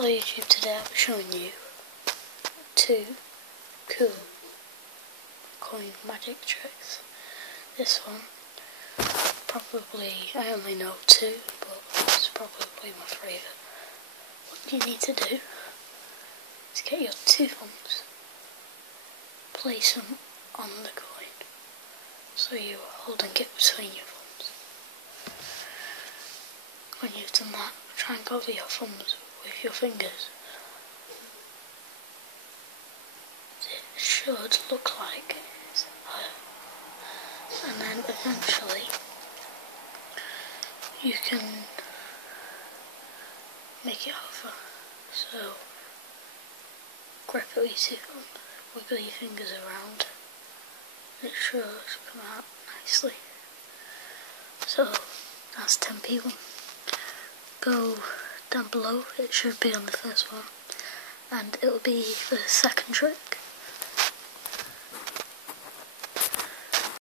Hello YouTube, today I'll be showing you 2 cool coin magic tricks. This one, I only know 2, but it's probably my favourite. What you need to do is get your 2 thumbs, place them on the coin, so you're holding it between your thumbs. When you've done that, try and cover your thumbs with your fingers. It should look like it's higher. And then eventually you can make it hover. So grip it with your 2 thumbs, wiggle your fingers around, and it should come out nicely. So that's 10p1. Go down below, it should be on the first one, and it will be the second trick.